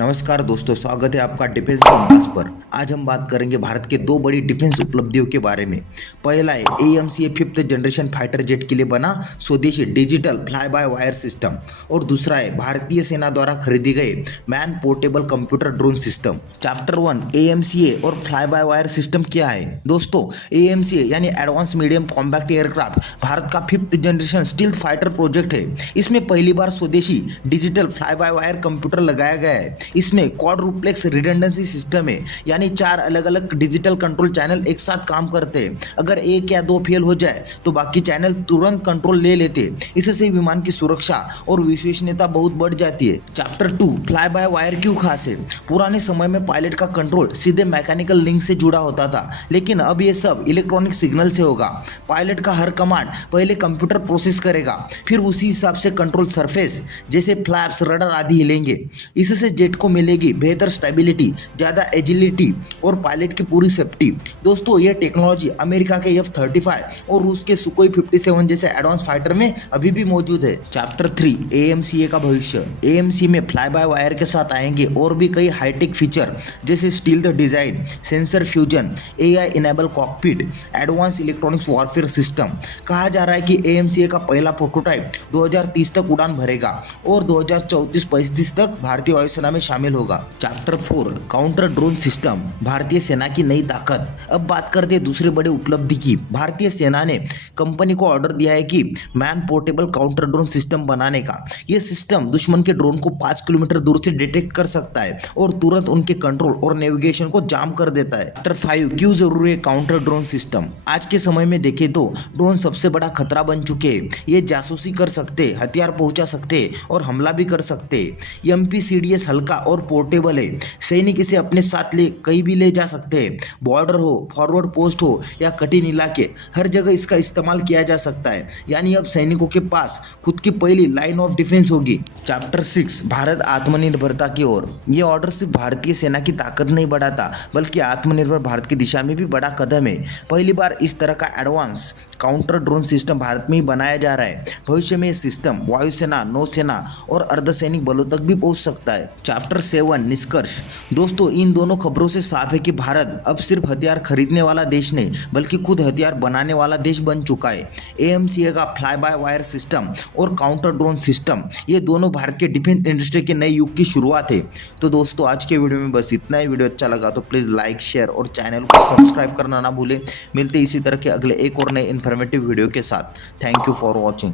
नमस्कार दोस्तों, स्वागत है आपका डिफेंस कंपास पर। आज हम बात करेंगे भारत के दो बड़ी डिफेंस उपलब्धियों के बारे में। पहला है AMCA 5th generation fighter jet के लिए बना स्वदेशी digital fly by wire system, और दूसरा है भारतीय सेना द्वारा खरीदी गए man portable computer drone system. Chapter 1 AMCA और फ्लाई बाय वायर सिस्टम क्या है। दोस्तों, AMCA यानी advance medium compact aircraft Bharat का 5th generation stealth fighter project है। इसमें पहली बार स्वदेशी digital fly by wire computer लगाया गया है। इसमें क्वाड्रुप्लेक्स रिडंडेंसी सिस्टम है, यानी 4 अलग अलग डिजिटल कंट्रोल चैनल एक साथ काम करते हैं। अगर एक या दो फेल हो जाए तो बाकी चैनल तुरंत कंट्रोल ले लेते हैं। इससे विमान की सुरक्षा और विश्वसनीयता बहुत बढ़ जाती है। चैप्टर 2 फ्लाई बाय वायर क्यों खास है। पुराने समय में पायलट का कंट्रोल सीधे मैकेनिकल लिंक से जुड़ा होता था, लेकिन अब ये सब इलेक्ट्रॉनिक सिग्नल से होगा। पायलट का हर कमांड पहले कंप्यूटर प्रोसेस करेगा, फिर उसी हिसाब से कंट्रोल सरफेस जैसे फ्लैप्स, रडार आदि हिलेंगे। इससे जेट को मिलेगी बेहतर स्टेबिलिटी, ज़्यादा एजिलिटी और पायलट की पूरी सेफ्टी। दोस्तों, यह टेक्नोलॉजी अमेरिका के F-35 और रूस के सुकोई 57 जैसे एडवांस फाइटर में अभी भी मौजूद है। चैप्टर 3 AMCA का भविष्य। AMCA में फ्लाई बाय वायर के साथ आएंगे और भी कई हाईटेक फीचर जैसे stealth design, sensor fusion, AI enable cockpit, advance electronics warfare system. कहा जा रहा है कि AMCA का पहला प्रोटोटाइप 2030 तक उड़ान भरेगा और 2034-35 तक भारतीय वायुसेना में शामिल होगा। चैप्टर 4 काउंटर ड्रोन सिस्टम, भारतीय सेना की नई ताकत। अब बात करते हैं दूसरे बड़े उपलब्धि की। भारतीय सेना ने कंपनी को ऑर्डर दिया है कि man portable counter drone system बनाने का। यह सिस्टम दुश्मन के ड्रोन को 5 किलोमीटर दूर से डिटेक्ट कर सकता है और तुरंत उनके कंट्रोल और नेविगेशन को जाम कर देता है। चैप्टर 5 क्यों जरूरी है काउंटर ड्रोन सिस्टम। आज के समय में देखें तो ड्रोन सबसे बड़ा खतरा बन चुके हैं। ये जासूसी कर सकते, हथियार पहुंचा सकते और हमला भी कर सकते। MPCDS हल्का और पोर्टेबल है। सैनिक इसे अपने साथ कहीं भी ले जा सकते हैं। बॉर्डर हो, फॉरवर्ड पोस्ट हो या कठिन इलाके, हर जगह इसका इस्तेमाल किया जा सकता है। यानी अब सैनिकों के पास खुद की पहली लाइन ऑफ डिफेंस होगी। चैप्टर 6 भारत आत्मनिर्भरता की ओर। यह ऑर्डर सिर्फ भारतीय सेना की ताकत नहीं बढ़ाता, बल्कि आत्मनिर्भर भारत की दिशा में भी बड़ा कदम है। पहली बार इस तरह का advance counter drone system Bharat में ही बनाया जा रहा है। भविष्य में यह सिस्टम वायुसेना, नौसेना और अर्धसैनिक बलों तक भी पहुंच सकता है। चैप्टर 7 निष्कर्ष। दोस्तों, इन दोनों खबरों से साफ है कि भारत अब सिर्फ हथियार खरीदने वाला देश नहीं, बल्कि खुद हथियार बनाने वाला देश बन चुका है। AMCA का फ्लाई बाय वायर सिस्टम और काउंटर ड्रोन सिस्टम, ये दोनों भारत के डिफेंस इंडस्ट्री के नए युग की शुरुआत है। तो दोस्तों, आज के वीडियो में बस इतना ही। वीडियो अच्छा लगा तो प्लीज़ लाइक, शेयर और चैनल को सब्सक्राइब करना ना भूलें। मिलते इसी तरह के अगले एक और नए इन्फॉर्मेटिव वीडियो के साथ। Thank you for watching.